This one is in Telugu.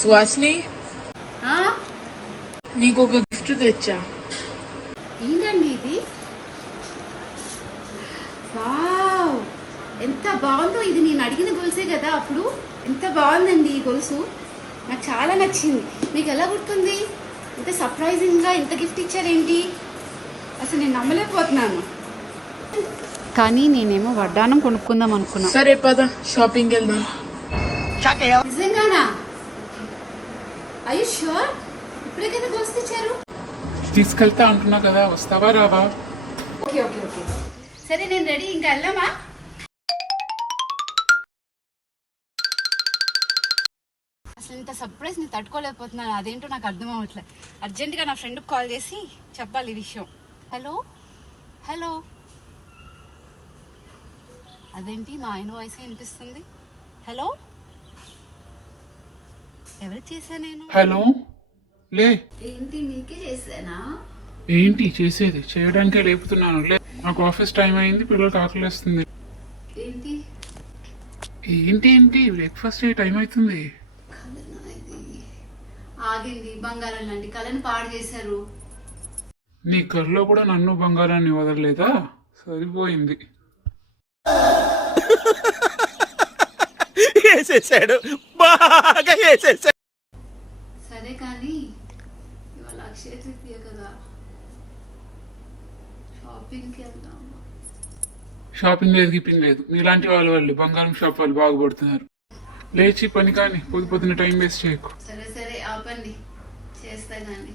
సుహాసిని, నీకు ఒక గిఫ్ట్ తెచ్చా. ఏంటండి ఇది? వావ్, ఎంత బాగుందో! ఇది నేను అడిగిన గొలుసే కదా అప్పుడు. ఎంత బాగుందండి ఈ గొలుసు, నాకు చాలా నచ్చింది. మీకు ఎలా గుర్తుంది? ఇంత సర్ప్రైజింగ్గా ఇంత గిఫ్ట్ ఇచ్చారేంటి? అసలు నేను నమ్మలేకపోతున్నాను. కానీ నేనేమో వడ్డానం కొనుక్కుందాం అనుకున్నా. సరే పద, షాపింగ్ వెళ్దాం. నిజంగానా? అయ్యో ష్యూర్? ఇప్పుడే కదా గొలుసు తెచ్చారు. తీసుకెళ్తా అంటున్నా కదా, వస్తావా రావా? ఓకే ఓకే ఓకే, సరే నేను రెడీ. ఇంకా వెళ్దామా? అసలు ఇంత సర్ప్రైజ్ నేను తట్టుకోలేకపోతున్నాను. అదేంటో నాకు అర్థం అవ్వట్లేదు. అర్జెంటుగా నా ఫ్రెండ్కి కాల్ చేసి చెప్పాలి ఈ విషయం. హలో హలో, అదేంటి మా ఆయన వాయిస్ వినిపిస్తుంది? హలో, ఎవరికి చేశా నేను? హలో, లే. ఏంటి మీకే చేశానా? ఏంటి చేసేది? చేయడానికే లేపుతున్నాను, లే. నాకు ఆఫీస్ టైం అయింది, పిల్లలకి ఆకలిస్తుంది. ఏంటి ఏంటి ఏంటి బ్రేక్ఫాస్ట్ టైం అవుతుంది. ఆగింది, బంగారం లాంటి కళను పాడు చేశారు. నీ కర్లో కూడా నన్ను బంగారాన్ని వదలలేదా? సరిపోయింది. బాగా వేసేసాడు. సరే కానీ ఇవాళ అక్షయ తృతీయ కదా, షాపింగ్కి వెళ్దాం. షాపింగ్ లేదు, గిప్పింగ్ లేదు. మీలాంటి వాళ్ళు బంగారం షాప్ వాళ్ళు బాగుపడుతున్నారు. లేచి పని కానీ, పొద్దున టైం వేస్ట్ చేయకు. సరే సరే ఆపండి, చేస్తా కానీ.